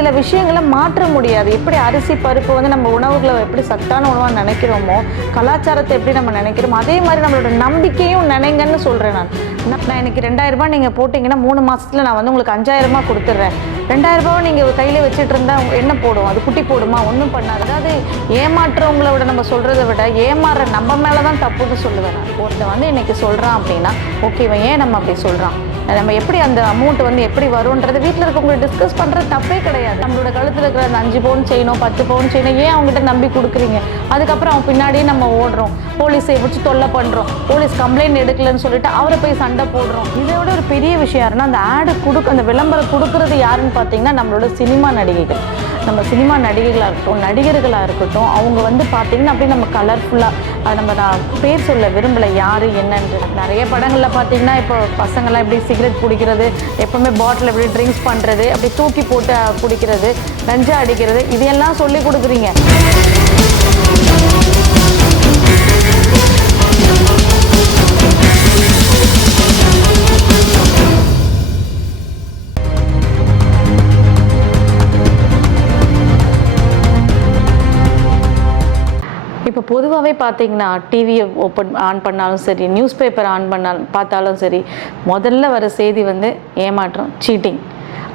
சில விஷயங்களை மாற்ற முடியாது. எப்படி அரிசி பருப்பு வந்து நம்ம உணவுகளை எப்படி சத்தான உணவாக நினைக்கிறோமோ கலாச்சாரத்தை எப்படி நம்ம நினைக்கிறோமோ அதே மாதிரி நம்மளோட நம்பிக்கையும் நினைங்கன்னு சொல்கிறேன் நான். நான் நான் எனக்கு ரெண்டாயிரரூபா நீங்கள் போட்டிங்கன்னா மூணு மாதத்தில் நான் வந்து உங்களுக்கு அஞ்சாயிரம் கொடுத்துட்றேன் ரெண்டாயிரரூபாவை நீங்கள் கையில் வச்சுட்டு இருந்தால் என்ன போடும்? அது குட்டி போடுமா? ஒன்றும் பண்ணாது. அதாவது ஏமாற்றுறவங்கள விட நம்ம சொல்கிறத விட ஏமாறுற நம்ம மேலே தான் தப்புன்னு சொல்லுவேன் நான். ஒருத்தன் வந்து இன்றைக்கி சொல்கிறான் அப்படின்னா ஓகேவா ஏன் நம்ம அப்படி சொல்கிறான் நம்ம எப்படி அந்த அமௌண்ட் வந்து எப்படி வரும்ன்றது வீட்டில் இருக்கவங்க டிஸ்கஸ் பண்ணுறது தப்பே கிடையாது. நம்மளோட கழுத்தில் இருக்கிற அந்த அஞ்சு பவுன் செய்யணும் பத்து பவுன் செய்யணும் ஏன் அவங்ககிட்ட நம்பி கொடுக்குறீங்க? அதுக்கப்புறம் அவன் பின்னாடியே நம்ம ஓடுறோம். போலீஸை பிடிச்சி தொல்லை பண்ணுறோம் போலீஸ் கம்ப்ளைண்ட் எடுக்கலன்னு சொல்லிட்டு அவரை போய் சண்டை போடுறோம். இதை விட ஒரு பெரிய விஷயம் யாருன்னா அந்த ஆடு கொடுக்க அந்த விளம்பரம் கொடுக்கறது யாருன்னு பார்த்தீங்கன்னா நம்மளோட சினிமா நடிகைகள். நம்ம சினிமா நடிகைகளாக இருக்கட்டும் நடிகர்களாக இருக்கட்டும் அவங்க வந்து பார்த்தீங்கன்னா அப்படியே நம்ம கலர்ஃபுல்லாக நம்ம நான் பேர் சொல்ல விரும்பலை யார் என்னன்னு நிறைய படங்களில் பார்த்தீங்கன்னா இப்போ பசங்கள்லாம் எப்படி சிகரெட் குடிக்கிறது எப்போவுமே பாட்டில் எப்படி ட்ரிங்க்ஸ் பண்ணுறது அப்படி தூக்கி போட்டு பிடிக்கிறது குடிக்கிறது நஞ்சா அடிக்கிறது இதையெல்லாம் சொல்லி கொடுக்குறீங்க. பொதுவாகவே பார்த்தீங்கன்னா டிவியை ஓப்பன் ஆன் பண்ணாலும் சரி நியூஸ் பேப்பர் ஆன் பண்ணாலும் பார்த்தாலும் சரி முதல்ல வர செய்தி வந்து ஏமாற்றம் சீட்டிங்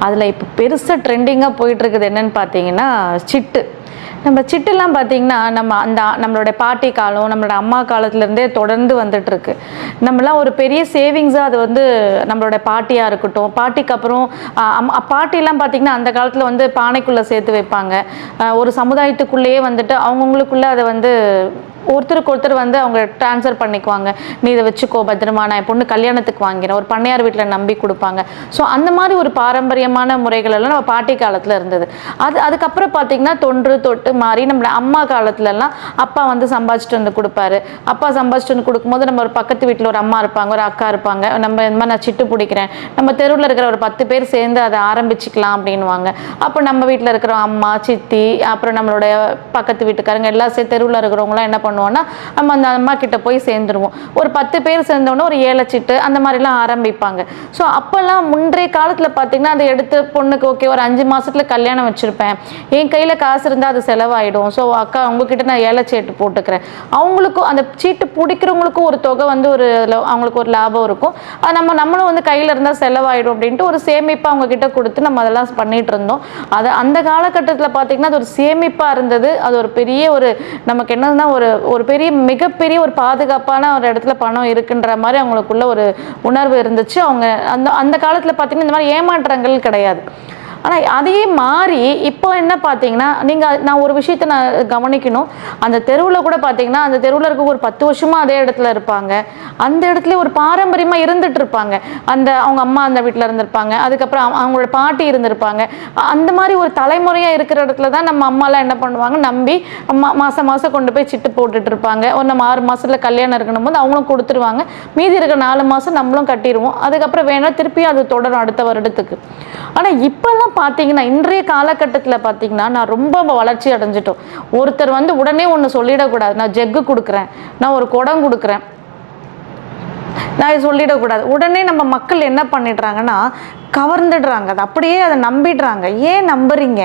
அதில் இப்போ பெருசாக ட்ரெண்டிங்காக போயிட்டுருக்குது என்னன்னு பார்த்தீங்கன்னா சிட்டு. நம்ம சிட்டுலாம் பார்த்தீங்கன்னா நம்ம அந்த நம்மளோட பாட்டி காலம் நம்மளோட அம்மா காலத்துலேருந்தே தொடர்ந்து வந்துட்டுருக்கு. நம்மலாம் ஒரு பெரிய சேவிங்ஸாக அது வந்து நம்மளோட பாட்டியாக இருக்கட்டும் பாட்டிக்கு அப்புறம் அம்- பாட்டிலாம் பார்த்தீங்கன்னா அந்த காலத்தில் வந்து பானைக்குள்ளே சேர்த்து வைப்பாங்க. ஒரு சமுதாயத்துக்குள்ளேயே வந்துட்டு அவங்கவுங்களுக்குள்ளே அதை வந்து ஒருத்தருக்கு ஒருத்தர் வந்து அவங்க ட்ரான்ஸ்ஃபர் பண்ணிக்குவாங்க. நீ இதை வச்சுக்கோ பத்திரமா நான் என் பொண்ணு கல்யாணத்துக்கு வாங்கிறேன் ஒரு பண்ணையார் வீட்டில் நம்பி கொடுப்பாங்க. ஸோ அந்த மாதிரி ஒரு பாரம்பரியமான முறைகள் எல்லாம் நம்ம பாட்டி காலத்தில் இருந்தது. அது அதுக்கப்புறம் பார்த்தீங்கன்னா தொன்று தொட்டு மாறி நம்ம அம்மா காலத்துலலாம் அப்பா வந்து சம்பாதிச்சிட்டு வந்து கொடுப்பாரு. அப்பா சம்பாதிச்சிட்டு வந்து கொடுக்கும்போது நம்ம ஒரு பக்கத்து வீட்டில் ஒரு அம்மா இருப்பாங்க ஒரு அக்கா இருப்பாங்க. நம்ம இந்த மாதிரி நான் சிட்டு பிடிக்கிறேன். நம்ம தெருவில் இருக்கிற ஒரு பத்து பேர் சேர்ந்து அதை ஆரம்பிச்சுக்கலாம் அப்படின்வாங்க அப்போ நம்ம வீட்டில் இருக்கிற அம்மா சித்தி அப்புறம் நம்மளுடைய பக்கத்து வீட்டுக்காரங்க எல்லாம் சேர்ந்து தெருவில் இருக்கிறவங்களாம் என்ன பண்ணுவோம்னா நம்ம அந்த அம்மா கிட்ட போய் சேர்ந்துருவோம். ஒரு பத்து பேர் சேர்ந்தோன்னே ஒரு ஏழை சிட்டு அந்த மாதிரிலாம் ஆரம்பிப்பாங்க. ஸோ அப்போல்லாம் முன்றைய காலத்தில் பார்த்தீங்கன்னா அதை எடுத்து பொண்ணுக்கு ஓகே ஒரு அஞ்சு மாதத்தில் கல்யாணம் வச்சுருப்பேன். என் கையில் காசு இருந்தால் அது செலவாயிடும். ஸோ அக்கா உங்ககிட்ட நான் ஏழை சீட்டு போட்டுக்கிறேன். அவங்களுக்கும் அந்த சீட்டு பிடிக்கிறவங்களுக்கும் ஒரு தொகை வந்து ஒரு அவங்களுக்கு ஒரு லாபம் இருக்கும். அது நம்ம நம்மளும் வந்து கையில் இருந்தால் செலவாயிடும் அப்படின்ட்டு ஒரு சேமிப்பாக அவங்க கிட்ட கொடுத்து நம்ம அதெல்லாம் பண்ணிகிட்டு இருந்தோம். அது அந்த காலகட்டத்தில் பார்த்தீங்கன்னா அது ஒரு சேமிப்பாக இருந்தது. அது ஒரு பெரிய ஒரு நமக்கு என்னதுன்னா ஒரு ஒரு பெரிய மிகப்பெரிய ஒரு பாதுகாப்பான ஒரு இடத்துல பணம் இருக்குன்ற மாதிரி அவங்களுக்குள்ள ஒரு உணர்வு இருந்துச்சு. அவங்க அந்த அந்த காலத்தில் பார்த்தீங்கன்னா இந்த மாதிரி ஏமாற்றங்கள் கிடையாது. ஆனால் அதையே மாறி இப்போ என்ன பார்த்தீங்கன்னா நீங்கள் நான் ஒரு விஷயத்தை நான் கவனிக்கணும். அந்த தெருவில் கூட பார்த்தீங்கன்னா அந்த தெருவில் இருக்க ஒரு பத்து வருஷமாக அதே இடத்துல இருப்பாங்க. அந்த இடத்துல ஒரு பாரம்பரியமாக இருந்துட்டு இருப்பாங்க. அந்த அவங்க அம்மா அந்த வீட்டில் இருந்திருப்பாங்க. அதுக்கப்புறம் அவங்களோட பாட்டி இருந்திருப்பாங்க. அந்த மாதிரி ஒரு தலைமுறையாக இருக்கிற இடத்துல தான் நம்ம அம்மாலாம் என்ன பண்ணுவாங்க? நம்பி அம்மா மாதம் மாதம் கொண்டு போய் சிட்டு போட்டுட்டு இருப்பாங்க. ஒரு நம்ம ஆறு மாதத்தில் கல்யாணம் இருக்கணும் போது அவங்களும் கொடுத்துருவாங்க. மீதி இருக்கிற நாலு மாதம் நம்மளும் கட்டிடுவோம் அதுக்கப்புறம் வேணால் திருப்பி அது தொடரும் அடுத்த வருடத்துக்கு. ஆனால் இப்போல்லாம் பார்த்தீங்கன்னா இன்றைய காலகட்டத்தில் பார்த்தீங்கன்னா நான் ரொம்ப வளர்ச்சி அடைஞ்சிட்டோம். ஒருத்தர் வந்து உடனே ஒன்று சொல்லிடக்கூடாது. நான் ஜெக்கு கொடுக்குறேன். நான் ஒரு குடம் கொடுக்குறேன். நான் இதை சொல்லிடக்கூடாது. உடனே நம்ம மக்கள் என்ன பண்ணிடுறாங்கன்னா கவர்ந்துடுறாங்க. அதை அப்படியே அதை நம்பிடுறாங்க. ஏன் நம்புறீங்க?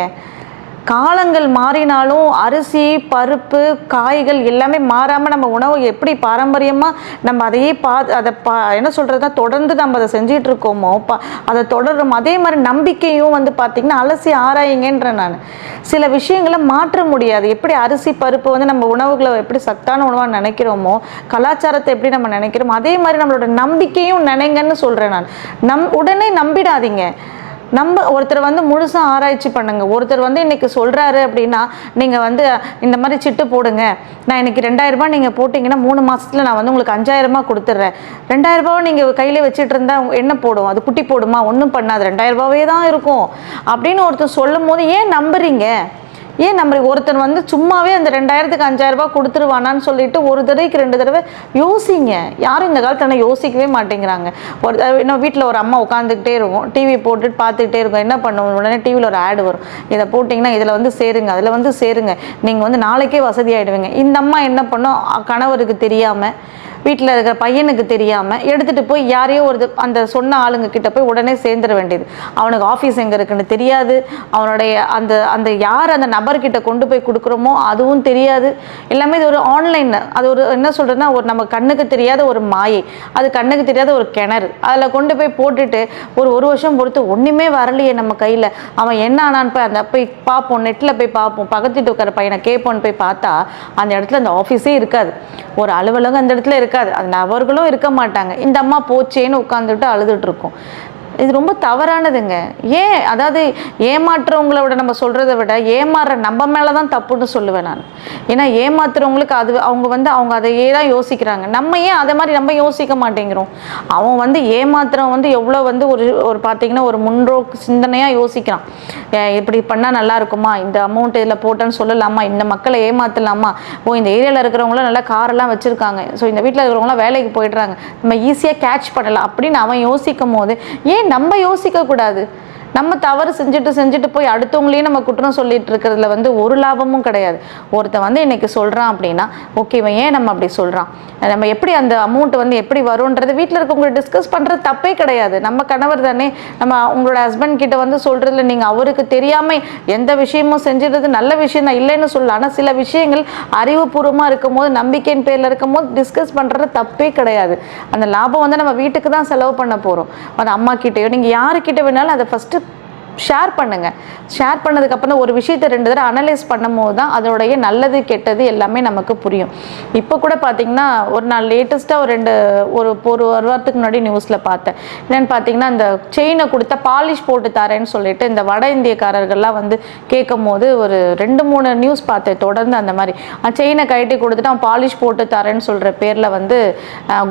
காலங்கள் மாறினாலும் அரிசி பருப்பு காய்கள் எல்லாமே மாறாமல் நம்ம உணவு எப்படி பாரம்பரியமாக நம்ம அதையே பா அதை பா என்ன சொல்கிறதுனா தொடர்ந்து நம்ம அதை செஞ்சிகிட்டு இருக்கோமோ பா அதை தொடரும் அதே மாதிரி நம்பிக்கையும் வந்து பார்த்திங்கன்னா அலசி ஆராயுங்கன்ற நான். சில விஷயங்களை மாற்ற முடியாது. எப்படி அரிசி பருப்பு வந்து நம்ம உணவுகளை எப்படி சத்தான உணவாக நினைக்கிறோமோ கலாச்சாரத்தை எப்படி நம்ம நினைக்கிறோமோ அதே மாதிரி நம்மளோட நம்பிக்கையும் நினைங்கன்னு சொல்கிறேன் நான். நம் உடனே நம்பிடாதீங்க. நம்ம ஒருத்தர் வந்து முழுசாக ஆராய்ச்சி பண்ணுங்க. ஒருத்தர் வந்து இன்னைக்கு சொல்கிறாரு அப்படின்னா நீங்கள் வந்து இந்த மாதிரி சிட்டு போடுங்க. நான் இன்னைக்கு ரெண்டாயிரம் ரூபாய் நீங்கள் போட்டிங்கன்னா மூணு மாதத்தில் நான் வந்து உங்களுக்கு அஞ்சாயிரமாக கொடுத்துட்றேன் ரெண்டாயிரம் ரூபாய் நீங்கள் கையில் வச்சுட்டு இருந்தால் என்ன போடும்? அது குட்டி போடுமா? ஒன்றும் பண்ணாது. ரெண்டாயிரம் ரூபாவே தான் இருக்கும். அப்படின்னு ஒருத்தர் சொல்லும் போது ஏன் நம்புறீங்க? ஏன் நம்ம ஒருத்தர் வந்து சும்மாவே அந்த ரெண்டாயிரத்துக்கு அஞ்சாயிரம் ரூபாய் கொடுத்துருவானான்னு சொல்லிட்டு ஒரு தடவைக்கு ரெண்டு தடவை யோசிங்க. யாரும் இந்த காலத்துல ஆனால் யோசிக்கவே மாட்டேங்கிறாங்க. ஒரு தடவை இன்னும் வீட்டில் ஒரு அம்மா உட்காந்துக்கிட்டே இருக்கும். டிவி போட்டுட்டு பார்த்துக்கிட்டே இருக்கும். என்ன பண்ணுவோம்? உடனே டிவியில் ஒரு ஆடு வரும். இதை போட்டிங்கன்னா இதில் வந்து சேருங்க. அதில் வந்து சேருங்க. நீங்கள் வந்து நாளைக்கே வசதி ஆகிடுவீங்க இந்த அம்மா என்ன பண்ணும்? கணவருக்கு தெரியாமல் வீட்டில் இருக்கிற பையனுக்கு தெரியாமல் எடுத்துகிட்டு போய் யாரையோ ஒரு அந்த சொன்ன ஆளுங்க கிட்ட போய் உடனே சேர்ந்துட வேண்டியது. அவனுக்கு ஆஃபீஸ் எங்கே இருக்குன்னு தெரியாது. அவனுடைய அந்த அந்த யார் அந்த நபர்கிட்ட கொண்டு போய் கொடுக்குறோமோ அதுவும் தெரியாது. எல்லாமே இது ஒரு ஆன்லைன் அது ஒரு என்ன சொல்கிறதுனா ஒரு நம்ம கண்ணுக்கு தெரியாத ஒரு மாயை. அது கண்ணுக்கு தெரியாத ஒரு கிணறு. அதில் கொண்டு போய் போட்டுட்டு ஒரு ஒரு வருஷம் பொறுத்து ஒன்றுமே வரலையே நம்ம கையில். அவன் என்ன ஆனான்னு போய் அந்த போய் பார்ப்போம் நெட்டில் போய் பார்ப்போம். பக்கத்து வீட்டு உட்கார பையனை கேட்போன்னு போய் பார்த்தா அந்த இடத்துல அந்த ஆஃபீஸே இருக்காது. ஒரு அலுவலகம் அந்த இடத்துல இருக்காது. அந்த நபர்களும் இருக்க மாட்டாங்க. இந்த அம்மா போச்சேன்னு உட்காந்துட்டு அழுதுட்டு இருக்கும். இது ரொம்ப தவறானதுங்க. ஏன்? அதாவது ஏமாற்றுறவங்களோட விட நம்ம சொல்கிறத விட ஏமாறுற நம்ம மேலே தான் தப்புன்னு சொல்லுவேன் நான். ஏன்னா ஏமாத்துறவங்களுக்கு அது அவங்க வந்து அவங்க அதையே தான் யோசிக்கிறாங்க. நம்ம ஏன் அதை மாதிரி நம்ம யோசிக்க மாட்டேங்கிறோம்? அவன் வந்து ஏமாத்துறவன் வந்து எவ்வளோ வந்து ஒரு ஒரு பார்த்தீங்கன்னா ஒரு முன்னோக்கு சிந்தனையாக யோசிக்கிறான். இப்படி பண்ணால் நல்லா இருக்குமா? இந்த அமௌண்ட் இதில் போட்டேன்னு சொல்லலாமா? இந்த மக்களை ஏமாற்றலாமா ஓ இந்த ஏரியாவில் இருக்கிறவங்களாம் நல்லா காரெல்லாம் வச்சுருக்காங்க. ஸோ இந்த வீட்டில் இருக்கிறவங்களாம் வேலைக்கு போயிடுறாங்க. நம்ம ஈஸியாக கேட்ச் பண்ணலாம் அப்படின்னு அவன் யோசிக்கும் போது ஏன் நம்ம யோசிக்க கூடாது நம்ம தவறு செஞ்சுட்டு செஞ்சுட்டு போய் அடுத்தவங்களையும் நம்ம குற்றம் சொல்லிட்டு இருக்கிறதுல வந்து ஒரு லாபமும் கிடையாது. ஒருத்தன் வந்து இன்னைக்கு சொல்கிறான் அப்படின்னா ஓகே ஏன் நம்ம அப்படி சொல்கிறான் நம்ம எப்படி அந்த அமௌண்ட் வந்து எப்படி வரும்ன்றது வீட்டில் இருக்கவங்க டிஸ்கஸ் பண்ணுறது தப்பே கிடையாது. நம்ம கணவர் தானே நம்ம உங்களோட ஹஸ்பண்ட் கிட்ட வந்து சொல்கிறதுல நீங்கள் அவருக்கு தெரியாமல் எந்த விஷயமும் செஞ்சிடுறது நல்ல விஷயம் தான் இல்லைன்னு சொல்லலாம் ஆனால் சில விஷயங்கள் அறிவுபூர்வமாக இருக்கும் போது நம்பிக்கையின் பேரில் இருக்கும் போது டிஸ்கஸ் பண்ணுறது தப்பே கிடையாது. அந்த லாபம் வந்து நம்ம வீட்டுக்கு தான் செலவு பண்ண போகிறோம் அது அம்மா கிட்டேயோ நீங்கள் யாருக்கிட்ட வேணாலும் அதை ஃபஸ்ட்டு ஷேர் பண்ணுங்க. ஷேர் பண்ணதுக்கப்புறம் ஒரு விஷயத்தை ரெண்டு தடவை அனலைஸ் பண்ணும்போது தான் அதோடைய நல்லது கெட்டது எல்லாமே நமக்கு புரியும். இப்போ கூட பார்த்தீங்கன்னா ஒரு நாள் லேட்டஸ்ட்டாக ஒரு ரெண்டு ஒரு ஒரு ஒரு வாரத்துக்கு முன்னாடி நியூஸில் பார்த்தேன். என்னென்னு பார்த்தீங்கன்னா இந்த செயினை கொடுத்த பாலிஷ் போட்டு தரேன்னு சொல்லிட்டு இந்த வட இந்தியக்காரர்கள்லாம் வந்து கேட்கும் போது ஒரு ரெண்டு மூணு நியூஸ் பார்த்தேன் தொடர்ந்து அந்த மாதிரி. செயினை கழட்டி கொடுத்துட்டு அவன் பாலிஷ் போட்டு தரேன்னு சொல்கிற பேரில் வந்து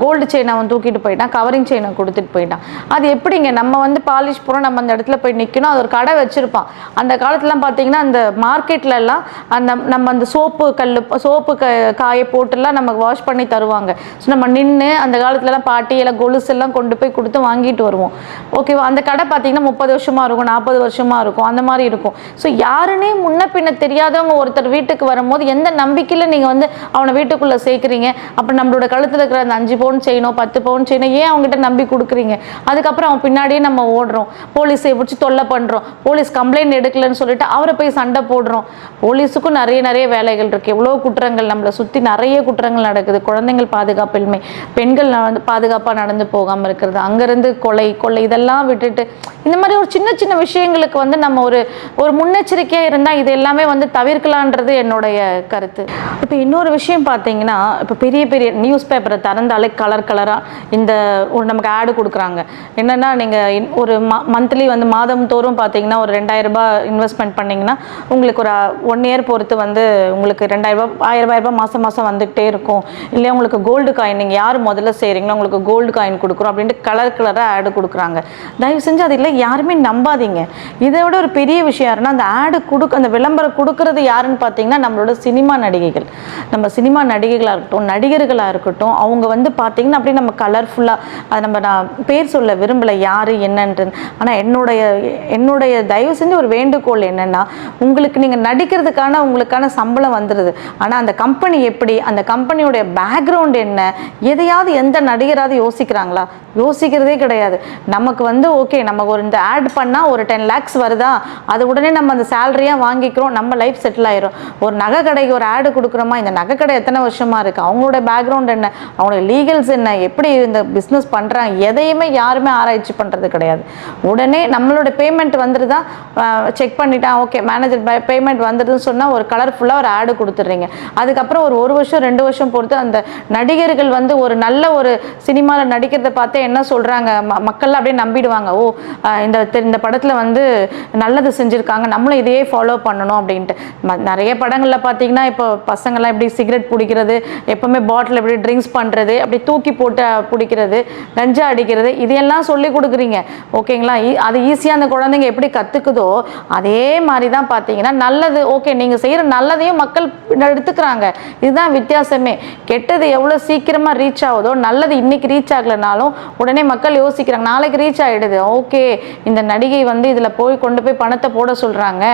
கோல்டு செயின் அவன் தூக்கிட்டு போயிட்டான் கவரிங் செயினை கொடுத்துட்டு போயிட்டான். அது எப்படிங்க? நம்ம வந்து பாலிஷ் போகிறோம் நம்ம அந்த இடத்துல போய் நிற்கணும் அது ஒரு கடை வச்சுருப்பான். அந்த காலத்துலலாம் பார்த்தீங்கன்னா அந்த மார்க்கெட்ல எல்லாம் அந்த நம்ம அந்த சோப்பு கல் சோப்பு க காய போட்டுலாம் நமக்கு வாஷ் பண்ணி தருவாங்க. ஸோ நம்ம நின்று அந்த காலத்துலலாம் பாட்டி எல்லாம் கொலுசு எல்லாம் கொண்டு போய் கொடுத்து வாங்கிட்டு வருவோம். ஓகேவா அந்த கடை பார்த்தீங்கன்னா முப்பது வருஷமா இருக்கும் நாற்பது வருஷமா இருக்கும் அந்த மாதிரி இருக்கும். ஸோ யாருன்னே முன்ன பின்ன தெரியாதவங்க ஒருத்தர் வீட்டுக்கு வரும்போது எந்த நம்பிக்கையில் நீங்கள் வந்து அவனை வீட்டுக்குள்ளே சேர்க்குறீங்க? அப்போ நம்மளோட கழுத்தில் இருக்கிற அந்த அஞ்சு பவுன் செய்யணும் பத்து பவுன் செய்யணும் ஏன் அவங்ககிட்ட நம்பி கொடுக்குறீங்க? அதுக்கப்புறம் அவன் பின்னாடியே நம்ம ஓடுறோம். போலீஸை பிடிச்சி தொல்லை பண்ணுறோம் போலீஸ் கம்ப்ளைண்ட் எடுக்கலன்னு சொல்லிட்டு அவரை போய் சண்டை போடுறோம். போலீஸுக்கும் நிறைய நிறைய வேலைகள் இருக்குது எவ்வளோ குற்றங்கள் நம்மளை சுற்றி நிறைய குற்றங்கள் நடக்குது. குழந்தைகள் பாதுகாப்பின்மை பெண்கள் வந்து பாதுகாப்பாக நடந்து போகாமல் இருக்கிறது. அங்கேருந்து கொலை கொலை இதெல்லாம் விட்டுட்டு இந்த மாதிரி ஒரு சின்ன சின்ன விஷயங்களுக்கு வந்து நம்ம ஒரு ஒரு முன்னெச்சரிக்கையாக இருந்தால் இது எல்லாமே வந்து தவிர்க்கலான்றது என்னுடைய கருத்து. இப்போ இன்னொரு விஷயம் பார்த்தீங்கன்னா இப்போ பெரிய பெரிய நியூஸ் பேப்பரை திறந்தாலே கலர் கலராக இந்த ஒரு நமக்கு ஆடு கொடுக்குறாங்க. என்னென்னா நீங்கள் ஒரு மந்த்லி வந்து மாதம் தோறும் பார்த்தீங்கன்னா ஒரு ரெண்டாயிரம் ரூபாய் இன்வெஸ்ட்மெண்ட் பண்ணிங்கன்னா உங்களுக்கு ஒரு ஒன் இயர் பொறுத்து வந்து உங்களுக்கு ரெண்டாயிரம் ரூபாய் ஆயிரம் ரூபாய் ரூபாய் மாதம் மாதம் வந்துகிட்டே இருக்கும். இல்லை உங்களுக்கு கோல்டு காயின் நீங்கள் யார் முதல்ல செய்கிறீங்களோ உங்களுக்கு கோல்டு காயின் கொடுக்குறோம் அப்படின்ட்டு கலர் கலராக ஆடு கொடுக்குறாங்க. தயவு செஞ்சு அது இல்லை யாருமே நம்பாதீங்க. இதை விட ஒரு பெரிய விஷயம் யாருன்னா அந்த ஆடு கொடுக்க அந்த விளம்பரம் கொடுக்கறது யாருன்னு பார்த்தீங்கன்னா நம்மளோட சினிமா நடிகைகள். நம்ம சினிமா நடிகைகளாக இருக்கட்டும் நடிகர்களாக இருக்கட்டும் அவங்க வந்து பார்த்தீங்கன்னா அப்படியே நம்ம கலர்ஃபுல்லாக அதை நம்ம நான் பேர் சொல்ல விரும்பலை யார் என்னன்ட்டு. ஆனால் என்னுடைய என்னுடைய தயவு செஞ்சு ஒரு வேண்டுகோள் என்னென்னா உங்களுக்கு நீங்கள் நடிக்கிறதுக்கான உங்களுக்கான சம்பளம் வந்துடுது ஆனால் அந்த கம்பெனி எப்படி அந்த கம்பெனியோடைய பேக்ரவுண்ட் என்ன எதையாவது எந்த நடிகராவது யோசிக்கிறாங்களா? யோசிக்கிறதே கிடையாது. நமக்கு வந்து ஓகே நமக்கு ஒரு இந்த ஆட் பண்ணால் ஒரு டென் லேக்ஸ் வருதா? அது உடனே நம்ம அந்த சேலரியாக வாங்கிக்கிறோம் நம்ம லைஃப் செட்டில் ஆயிரும். ஒரு நகை கடைக்கு ஒரு ஆடு கொடுக்குறோமா? இந்த நகை கடை எத்தனை வருஷமாக இருக்குது அவங்களோட பேக்ரவுண்ட் என்ன? அவங்களோட லீகல்ஸ் என்ன? எப்படி இந்த பிஸ்னஸ் பண்ணுறாங்க எதையுமே யாருமே ஆராய்ச்சி பண்ணுறது கிடையாது. உடனே நம்மளோட பேமெண்ட் வந்துருதா? செக் பண்ணிட்டேன் ஓகே மேனேஜர் பேமெண்ட் வந்துடுதுன்னு சொன்னால் ஒரு கலர்ஃபுல்லாக ஒரு ஆடு கொடுத்துட்றீங்க. அதுக்கப்புறம் ஒரு ஒரு வருஷம் ரெண்டு வருஷம் பொறுத்து அந்த நடிகர்கள் வந்து ஒரு நல்ல ஒரு சினிமாவில் நடிக்கிறத பார்த்தே என்ன சொல்கிறாங்க மக்கள் அப்படியே நம்பிடுவாங்க. ஓ இந்த தெ- இந்த படத்தில் வந்து நல்லது செஞ்சுருக்காங்க. நம்மளும் இதையே ஃபாலோ பண்ணணும் அப்படின்ட்டு. நிறைய படங்களில் பார்த்தீங்கன்னா இப்போ பசங்கள்லாம் எப்படி சிகரெட் பிடிக்கிறது எப்போவுமே பாட்டில் எப்படி ட்ரிங்க்ஸ் பண்ணுறது அப்படி தூக்கி போட்டு பிடிக்கிறது கஞ்சா அடிக்கிறது இதையெல்லாம் சொல்லி கொடுக்குறீங்க. ஓகேங்களா அது ஈஸியாக அந்த குழந்தைங்க எப்படி கற்றுக்குதோ அதே மாதிரி தான் பார்த்தீங்கன்னா நல்லது ஓகே நீங்கள் செய்கிற நல்லதையும் மக்கள் எடுத்துக்கிறாங்க. இதுதான் வித்தியாசமே. கெட்டது எவ்வளோ சீக்கிரமாக ரீச் ஆகுதோ நல்லது இன்னைக்கு ரீச் ஆகலைனாலும் உடனே மக்கள் யோசிக்கிறாங்க நாளைக்கு ரீச் ஆகிடுது ஓகே இந்த நடிகை வந்து இதில் போய் கொண்டு போய் பணத்தை போட சொல்கிறாங்க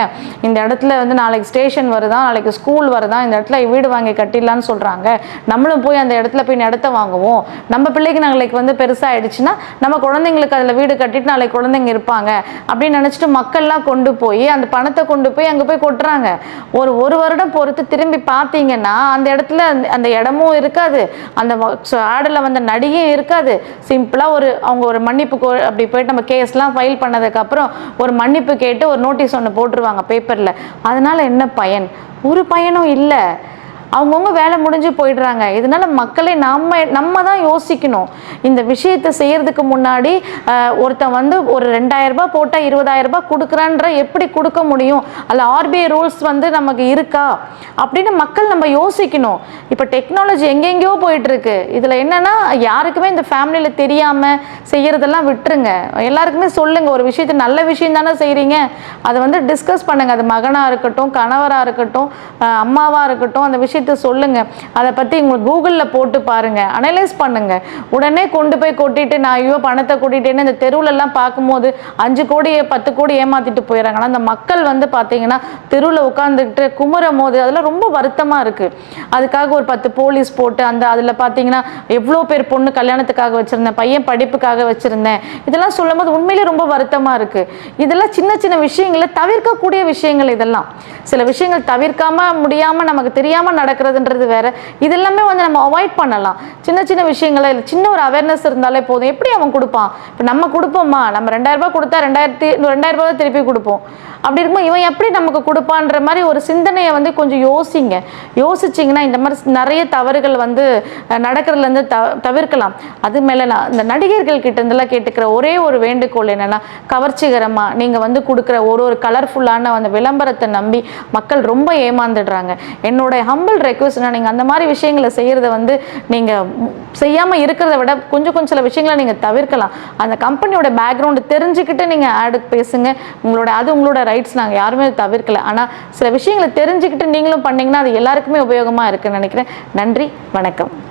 இந்த இடத்துல வந்து நாளைக்கு ஸ்டேஷன் வருதா நாளைக்கு ஸ்கூல் வருதா இந்த இடத்துல வீடு வாங்கி கட்டிடலான்னு சொல்கிறாங்க நம்மளும் போய் அந்த இடத்துல போய் இடத்த வாங்குவோம். நம்ம பிள்ளைக்கு நாளைக்கு வந்து பெருசாகிடுச்சுன்னா நம்ம குழந்தைங்களுக்கு அதில் வீடு கட்டிட்டு நாளைக்கு குழந்தைங்க இருப்பாங்க. அப்படின்னு நினச்சிட்டு மக்கள்லாம் கொண்டு போய் அந்த பணத்தை கொண்டு போய் அங்கே போய் கொட்டுறாங்க. ஒரு ஒரு வருடம் பொறுத்து திரும்பி பார்த்தீங்கன்னா அந்த இடத்துல அந்த- அந்த இடமும் இருக்காது. அந்த ஆடில் வந்த நடிகையும் இருக்காது. சிம்பிளாக ஒரு அவங்க ஒரு மன்னிப்பு கோ அப்படி போயிட்டு நம்ம கேஸ்லாம் ஃபைல் பண்ணதுக்கப்புறம் ஒரு மன்னிப்பு கேட்டு ஒரு நோட்டீஸ் ஒன்று போட்டுருவாங்க பேப்பரில் அதனால் என்ன பயன்? ஒரு பயனும் இல்லை. அவங்கவுங்க வேலை முடிஞ்சு போயிடுறாங்க. இதனால மக்களே நம்ம நம்ம தான் யோசிக்கணும். இந்த விஷயத்தை செய்யறதுக்கு முன்னாடி ஒருத்தன் வந்து ஒரு ரெண்டாயிரம் ரூபாய் போட்டால் இருபதாயிரம் ரூபாய் கொடுக்குறான்ற எப்படி கொடுக்க முடியும்? அல்ல ஆர்பிஐ ரூல்ஸ் வந்து நமக்கு இருக்கா? அப்படின்னு மக்கள் நம்ம யோசிக்கணும். இப்போ டெக்னாலஜி எங்கெங்கேயோ போயிட்டு இருக்கு இதில் என்னன்னா யாருக்குமே இந்த ஃபேமிலியில் தெரியாமல் செய்யறதெல்லாம் விட்டுருங்க. எல்லாருக்குமே சொல்லுங்க. ஒரு விஷயத்தை நல்ல விஷயம் தானே செய்கிறீங்க அதை வந்து டிஸ்கஸ் பண்ணுங்க. அது மகனாக இருக்கட்டும் கணவராக இருக்கட்டும் அம்மாவாக இருக்கட்டும் அந்த விஷயம் விஷயத்த சொல்லுங்க. அதை பற்றி உங்களுக்கு கூகுளில் போட்டு பாருங்க. அனலைஸ் பண்ணுங்க. உடனே கொண்டு போய் கொட்டிட்டு நான் ஐயோ பணத்தை கொட்டிட்டேன்னு இந்த தெருவுலலாம் பார்க்கும்போது அஞ்சு கோடி பத்து கோடி ஏமாத்திட்டு போயிடறாங்க ஆனால் அந்த மக்கள் வந்து பார்த்தீங்கன்னா தெருவில் உட்காந்துக்கிட்டு குமுறும் போது அதெல்லாம் ரொம்ப வருத்தமாக இருக்குது அதுக்காக ஒரு பத்து போலீஸ் போட்டு அந்த அதில் பார்த்தீங்கன்னா எவ்வளோ பேர் பொண்ணு கல்யாணத்துக்காக வச்சுருந்தேன் பையன் படிப்புக்காக வச்சுருந்தேன். இதெல்லாம் சொல்லும் போது உண்மையிலேயே ரொம்ப வருத்தமாக இருக்குது இதெல்லாம் சின்ன சின்ன விஷயங்களை தவிர்க்கக்கூடிய விஷயங்கள் இதெல்லாம். சில விஷயங்கள் தவிர்க்காம முடியாமல் நமக்கு தெரியாமல் நடக்கிறதுன்றது வேற. இதெல்லாமே வந்து நம்ம அவாய்ட் பண்ணலாம். சின்ன சின்ன விஷயங்களை இல்லை சின்ன ஒரு அவேர்னஸ் இருந்தாலே போதும். எப்படி அவன் கொடுப்பான்? இப்போ நம்ம கொடுப்போமா? நம்ம ரெண்டாயிரம் ரூபாய் கொடுத்தா ரெண்டாயிரத்தி ரெண்டாயிரம் ரூபாய் தான் திருப்பி கொடுப்போம். அப்படி இருக்கும்போது இவன் எப்படி நமக்கு கொடுப்பான்ற மாதிரி ஒரு சிந்தனையை வந்து கொஞ்சம் யோசிங்க. யோசிச்சிங்கன்னா இந்த மாதிரி நிறைய தவறுகள் வந்து நடக்கிறதுலேருந்து த தவிர்க்கலாம். அது மேலே நான் இந்த நடிகர்கள் கிட்டேருந்துலாம் இருந்தெல்லாம் கேட்டுக்கிற ஒரே ஒரு வேண்டுகோள் என்னென்னா கவர்ச்சிகரமாக நீங்கள் வந்து கொடுக்குற ஒரு ஒரு கலர்ஃபுல்லான அந்த விளம்பரத்தை நம்பி மக்கள் ரொம்ப ஏமாந்துடுறாங்க. என்னோட ஹம்பிள் ரெக்வஸ்ட்னா நீங்கள் அந்த மாதிரி விஷயங்களை செய்கிறத வந்து நீங்கள் செய்யாமல் இருக்கிறத விட கொஞ்சம் கொஞ்சம் சில விஷயங்களை நீங்கள் தவிர்க்கலாம். அந்த கம்பெனியோட பேக்ரவுண்டு தெரிஞ்சுக்கிட்டு நீங்கள் ஆடு பேசுங்க. உங்களோட அது உங்களோட ரைட்ஸ் நாங்கள் யாருமே தவிர்க்கல. ஆனால் சில விஷயங்களை தெரிஞ்சுக்கிட்டு நீங்களும் பண்ணிங்கன்னா அது எல்லாருக்குமே உபயோகமாக இருக்குன்னு நினைக்கிறேன். நன்றி வணக்கம்.